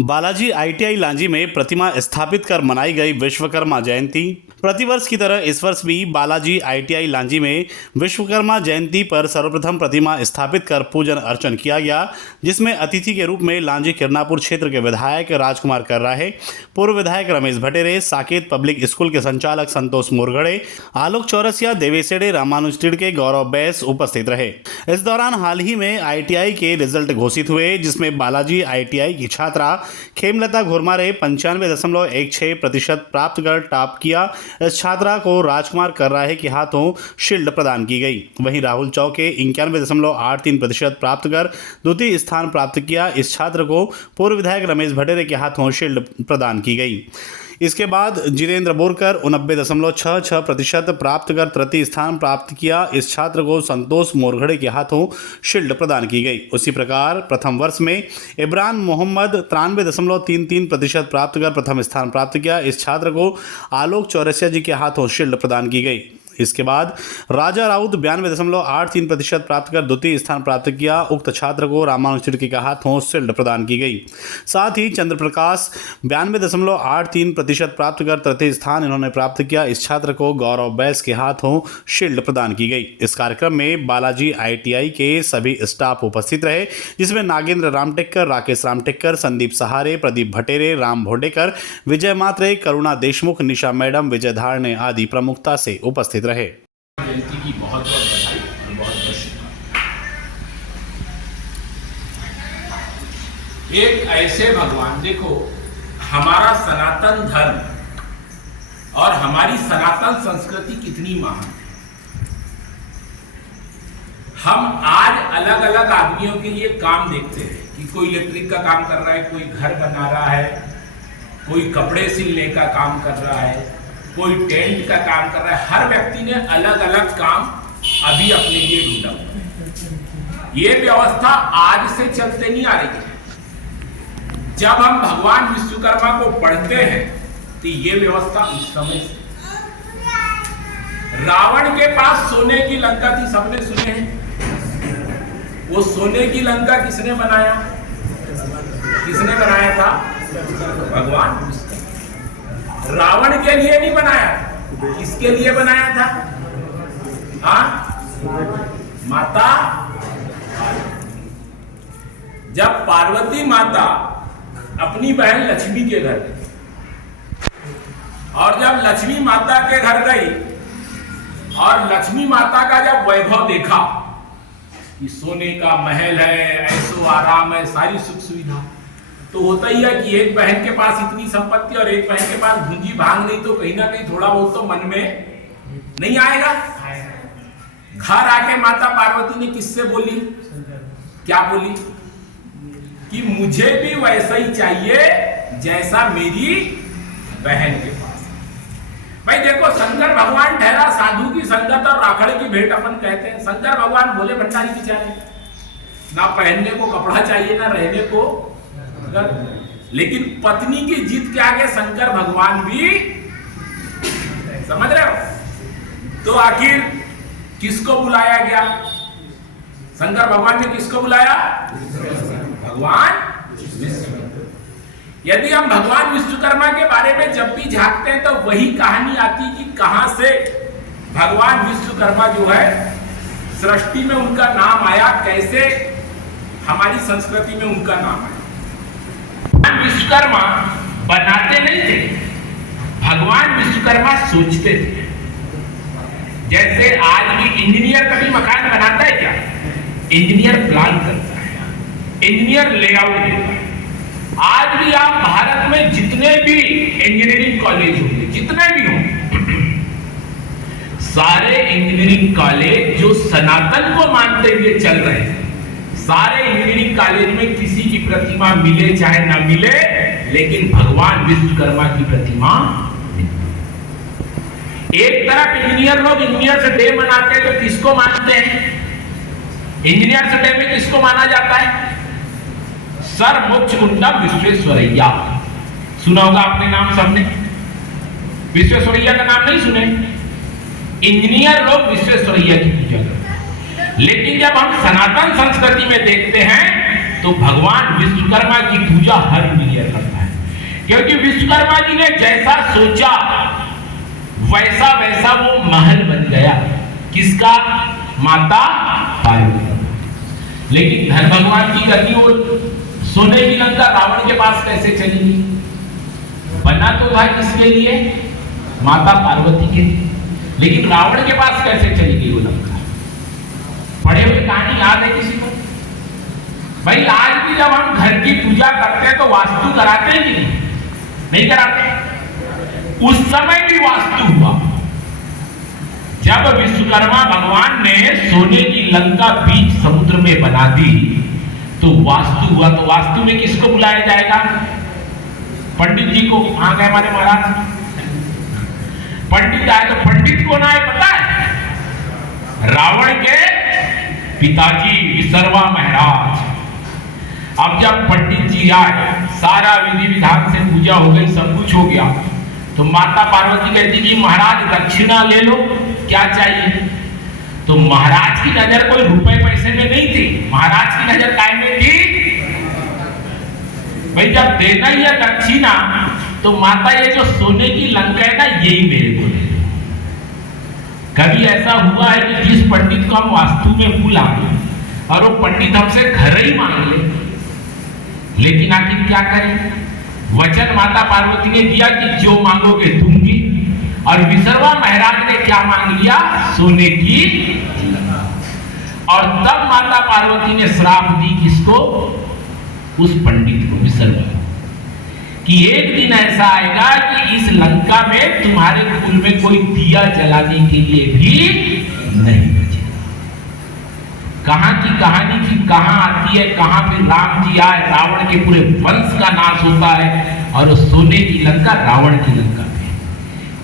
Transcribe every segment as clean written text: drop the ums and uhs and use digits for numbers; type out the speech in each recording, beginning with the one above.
Balaji ITI Lanji में प्रतिमा स्थापित कर मनाई गई विश्वकर्मा जयंती। प्रतिवर्ष की तरह इस वर्ष भी बालाजी आईटीआई लांजी में विश्वकर्मा जयंती पर सर्वप्रथम प्रतिमा स्थापित कर पूजन अर्चन किया गया, जिसमें अतिथि के रूप में लांजी किरनापुर क्षेत्र के विधायक राजकुमार कर्राहे, पूर्व विधायक रमेश भटेरे, साकेत पब्लिक स्कूल के संचालक संतोष मोरगड़े, आलोक चौरसिया, देवेसेड़े, रामानुज तिड़के, गौरव बैस उपस्थित रहे। इस दौरान हाल ही में आईटीआई के रिजल्ट घोषित हुए, जिसमें बालाजी आईटीआई की छात्रा खेमलता घुरमारे 95.16% प्राप्त कर टॉप किया। इस छात्रा को राजकुमार कर्राहे के हाथों शील्ड प्रदान की गई। वहीं राहुल चौके 91.83% प्राप्त कर द्वितीय स्थान प्राप्त किया। इस छात्र को पूर्व विधायक रमेश भटेरे के हाथों शील्ड प्रदान की गई। इसके बाद जितेंद्र बोरकर 89.66% प्राप्त कर तृतीय स्थान प्राप्त किया। इस छात्र को संतोष मोरगड़े के हाथों शील्ड प्रदान की गई। उसी प्रकार प्रथम वर्ष में इब्रान मोहम्मद 93.33% प्राप्त कर प्रथम स्थान प्राप्त किया। इस छात्र को आलोक चौरसिया जी के हाथों शील्ड प्रदान की गई। इसके बाद राजा राउत 92.83% प्राप्त कर द्वितीय स्थान प्राप्त किया। उक्त छात्र को रामानुज तिड़के के हाथों शील्ड प्रदान की गई। साथ ही चंद्र प्रकाश 92.83% प्राप्त कर तृतीय स्थान इन्होंने प्राप्त किया। इस छात्र को गौरव बैस के हाथों शील्ड प्रदान की गई। इस कार्यक्रम में बालाजी आईटीआई के सभी स्टाफ उपस्थित रहे, जिसमें नागेंद्र रामटेक्कर, राकेश रामटेक्कर, संदीप सहारे, प्रदीप भटेरे, राम भोडेकर, विजय मात्रे, करुणा देशमुख, निशा मैडम, विजय धारणे आदि प्रमुखता से उपस्थित रहे। जयंती की बहुत बहुत बधाई और बहुत बहुत शुभकामनाएं। एक ऐसे भगवान, देखो हमारा सनातन धर्म और हमारी सनातन संस्कृति कितनी महान है। हम आज अलग अलग आदमियों के लिए काम देखते हैं कि कोई इलेक्ट्रिक का काम कर रहा है, कोई घर बना रहा है, कोई कपड़े सिलने का काम कर रहा है, कोई टेंट का काम कर रहा है। हर व्यक्ति ने अलग अलग काम अभी अपने लिए ढूंढा हुआ। ये व्यवस्था आज से चलते नहीं आ रही है। जब हम भगवान विश्वकर्मा को पढ़ते हैं तो ये व्यवस्था उस समय से। रावण के पास सोने की लंका थी, सबने सुने हैं। वो सोने की लंका किसने बनाया? किसने बनाया था? भगवान विश्वकर्मा। रावण के लिए नहीं बनाया, किसके लिए बनाया था? माता। जब पार्वती माता अपनी बहन लक्ष्मी के घर गई और जब लक्ष्मी माता के घर गई और लक्ष्मी माता का जब वैभव देखा कि सोने का महल है, ऐसो आराम है, सारी सुख सुविधा, तो होता ही है कि एक बहन के पास इतनी संपत्ति और एक बहन के पास भूंजी भांग नहीं, तो कहीं ना कहीं थोड़ा बहुत तो मन में नहीं आएगा। घर आके माता पार्वती ने किससे बोली? क्या बोली? कि मुझे भी वैसा ही चाहिए जैसा मेरी बहन के पास। भाई देखो, शंकर भगवान ठहरा साधु की संगत और राखड़े की भेंट अपन कहते हैं। शंकर भगवान भोले भंडारी की चाहिए, ना पहनने को कपड़ा चाहिए, ना रहने को, लेकिन पत्नी की जिद के आगे शंकर भगवान भी, समझ रहे हो? तो आखिर किसको बुलाया गया? शंकर भगवान ने किसको बुलाया? भगवान विश्वकर्मा। यदि हम भगवान विश्वकर्मा के बारे में जब भी झांकते हैं तो वही कहानी आती कि कहां से भगवान विश्वकर्मा जो है सृष्टि में उनका नाम आया, कैसे हमारी संस्कृति में उनका नाम आया। विश्वकर्मा बनाते नहीं थे, भगवान विश्वकर्मा सोचते थे। जैसे आज भी इंजीनियर कभी मकान बनाता है क्या? इंजीनियर प्लान करता है, इंजीनियर लेआउट देता है। आज भी आप भारत में जितने भी इंजीनियरिंग कॉलेज होंगे, जितने भी हों, सारे इंजीनियरिंग कॉलेज जो सनातन को मानते हुए चल रहे हैं, सारे इंजीनियरिंग कॉलेज में किसी की प्रतिमा मिले चाहे ना मिले, लेकिन भगवान विश्वकर्मा की प्रतिमा। एक तरफ इंजीनियर लोग इंजीनियर्स डे मनाते हैं तो किसको मानते हैं? इंजीनियर्स डे में किसको माना जाता है? सर मोक्षगुंडम विश्वेश्वरैया। सुना होगा आपने नाम, सबने विश्वेश्वरैया का नाम नहीं सुने? इंजीनियर लोग विश्वेश्वरैया की पूजा करते हैं। लेकिन जब हम सनातन संस्कृति में देखते हैं तो भगवान विश्वकर्मा की पूजा हर इंजीनियर क्योंकि विश्वकर्मा जी ने जैसा सोचा वैसा वैसा वो महल बन गया। किसका? माता पार्वती। लेकिन धन भगवान की करनी वो सोने की लंका रावण के पास कैसे चलेगी? बना तो था किसके लिए? माता पार्वती के लिए। लेकिन रावण के पास कैसे चलेगी वो लंका? पढ़े हुए कहानी याद है किसी को? भाई आज भी जब हम घर की पूजा करते हैं तो वास्तु कराते हैं कि नहीं कराते? उस समय भी वास्तु हुआ। जब विश्वकर्मा भगवान ने सोने की लंका बीच समुद्र में बना दी तो वास्तु हुआ। तो वास्तु में किसको बुलाया जाएगा? पंडित जी को। कहां गए हमारे महाराज? पंडित आए तो पंडित को ना है पता है? रावण के पिताजी विसर्वा महाराज। अब जब पंडित जी आए, सारा विधि विधान से पूजा हो गई, सब कुछ हो गया, तो माता पार्वती कहती कि महाराज दक्षिणा ले लो, क्या चाहिए? तो महाराज की नजर कोई रुपए पैसे में नहीं थी, महाराज की नजर काय में थी? भाई जब देना ही है दक्षिणा तो माता ये जो सोने की लंका है ना यही मेरे को दे। कभी ऐसा हुआ है कि जिस पंडित को हम वास्तु में बुला और वो पंडित हमसे घर ही मांग ले, लेकिन आखिर क्या करें? वचन माता पार्वती ने दिया कि जो मांगोगे दूंगी, और विसर्वा महाराज ने क्या मांग लिया? सोने की लंका। और तब माता पार्वती ने श्राप दी किसको? उस पंडित को, विसर्वा, कि एक दिन ऐसा आएगा कि इस लंका में तुम्हारे कुल में कोई दिया जलाने के लिए भी नहीं बचेगा। कहां की कहानी थी, कहां आती है, कहां फिर राम जी आए, रावण के पूरे वंश का नाश होता है और सोने की लंका रावण की लंका में।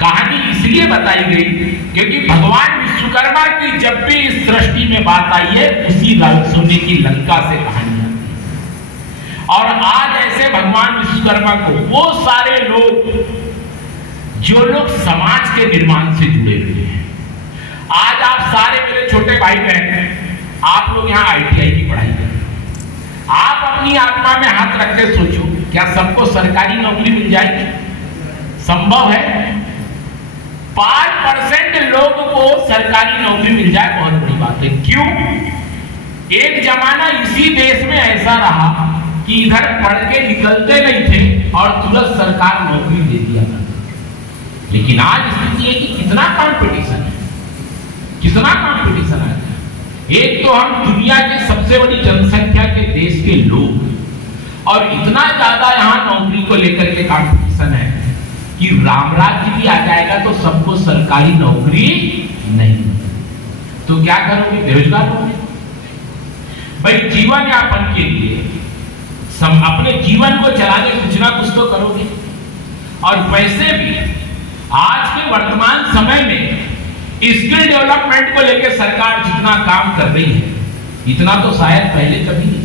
कहानी इसलिए बताई गई क्योंकि भगवान विश्वकर्मा की जब भी इस सृष्टि में बात आई है उसी सोने की लंका से कहानी आती है। और आज ऐसे भगवान विश्वकर्मा को वो सारे लोग जो लोग समाज के निर्माण से जुड़े हुए हैं, आज आप सारे मेरे छोटे भाई बहन हैं, आप लोग यहाँ ITI की पढ़ाई करें। आप अपनी आत्मा में हाथ रख के सोचो, क्या सबको सरकारी नौकरी मिल जाएगी? संभव है? 5% लोगों को सरकारी नौकरी मिल जाए बहुत बड़ी बात है। क्यों? एक जमाना इसी देश में ऐसा रहा कि इधर पढ़ के निकलते नहीं थे और तुरंत सरकार नौकरी दे दिया था। लेकिन आज स्थिति है कि कितना कंपटीशन है, कितना कंपटीशन है। एक तो हम दुनिया के सबसे बड़ी जनसंख्या के देश के लोग, और इतना ज्यादा यहाँ नौकरी को लेकर के कंपटीशन है कि रामराज्य भी आ जाएगा तो सबको सरकारी नौकरी नहीं। तो क्या करोगे? बेरोजगार होगे। भाई जीवन यापन के लिए अपने जीवन को चलाने कुछ ना कुछ तो करोगे। और वैसे भी आज के वर्तमान समय में स्किल डेवलपमेंट को लेकर सरकार जितना काम कर रही है इतना तो शायद पहले कभी नहीं।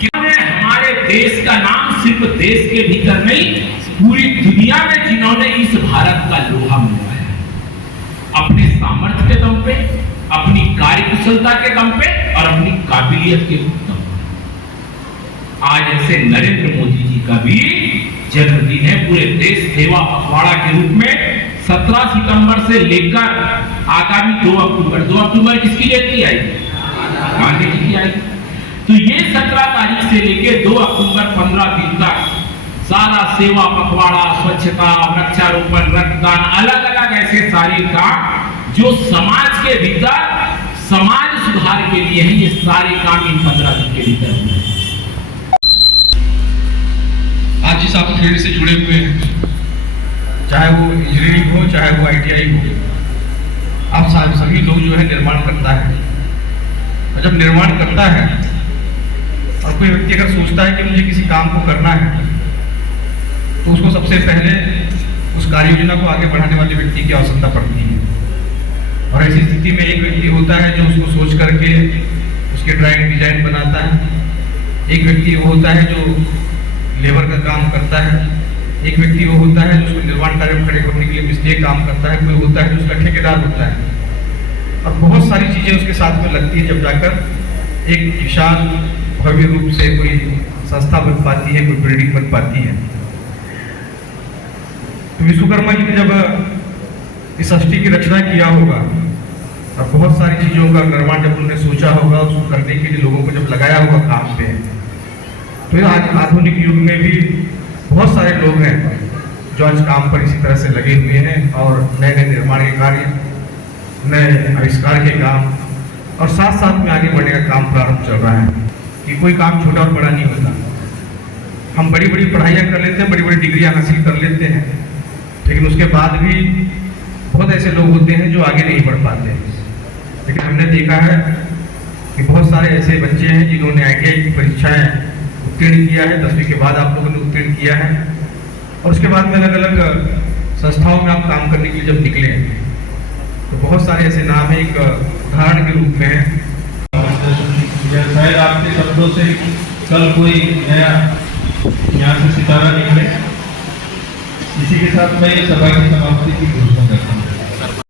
क्योंकि हमारे देश का नाम सिर्फ देश के भीतर नहीं, पूरी दुनिया में जिन्होंने इस भारत का लोहा मनवाया है, अपने सामर्थ्य के दम पे, अपनी कार्यकुशलता के दम पे और अपनी काबिलियत के दम पे। आज ऐसे नरेंद्र मोदी जी का भी जन्मदिन है। पूरे देश सेवा पखवाड़ा के रूप में 17 सितंबर से लेकर आगामी 2 अक्टूबर किसकी जयंती आई? गांधी जी की आई। तो ये 17 तारीख से लेकर 2 अक्टूबर 15 दिन तक सारा सेवा पखवाड़ा, स्वच्छता, वृक्षारोपण, रक्तदान, अलग अलग ऐसे सारे काम जो समाज के भीतर समाज सुधार के लिए है, ये सारे काम इन 15 दिन के भीतर हुए हैं। आज जिस आप फील्ड से जुड़े हुए हैं, चाहे वो इंजीनियरिंग हो चाहे वो ITI हो, आप सभी लोग जो है निर्माण करता है। और जब निर्माण करता है और कोई व्यक्ति अगर सोचता है कि मुझे किसी काम को करना है तो उसको सबसे पहले उस कार्य योजना को आगे बढ़ाने वाले व्यक्ति की आवश्यकता पड़ती है। और ऐसी स्थिति में एक व्यक्ति होता है जो उसको सोच करके उसके ड्राइंग डिजाइन बनाता है, एक व्यक्ति वो होता है जो लेबर का काम करता है, एक व्यक्ति वो होता है जो उसको निर्माण कार्य में खड़े करने के लिए मिस्त्री काम करता है, कोई होता है जो उसका ठेकेदार होता है। और बहुत सारी चीजें उसके साथ में लगती है जब जाकर एक विशाल भव्य रूप से कोई संस्था बन पाती है, कोई बिल्डिंग बन पाती है। तो विश्वकर्मा जी ने जब इस सृष्टि की रचना किया होगा और बहुत सारी चीज़ों का निर्माण जब उन्होंने सोचा होगा, उसको करने के लिए लोगों को जब लगाया होगा काम पे, तो आज आधुनिक युग में भी बहुत सारे लोग हैं जो आज काम पर इसी तरह से लगे हुए हैं और नए नए निर्माण के कार्य, नए आविष्कार के काम और साथ साथ में आगे बढ़ने का काम प्रारंभ चल रहा है कि कोई काम छोटा और बड़ा नहीं होता। हम बड़ी बड़ी पढ़ाइयाँ कर लेते हैं, बड़ी बड़ी डिग्रियाँ हासिल कर लेते हैं, लेकिन उसके बाद भी बहुत ऐसे लोग होते हैं जो आगे नहीं बढ़ पाते। लेकिन हमने देखा है कि बहुत सारे ऐसे बच्चे हैं जिन्होंने ITI की परीक्षाएं उत्तीर्ण किया है, 10वीं के बाद आप लोगों ने उत्तीर्ण किया है और उसके बाद में अलग अलग संस्थाओं में आप काम करने के लिए जब निकले तो बहुत सारे ऐसे नाम हैं, एक उदाहरण के रूप में है। शायद आपके शब्दों से कल कोई नया यहाँ से सितारा निकले। इसी के साथ मैं ये सभा की समाप्ति की घोषणा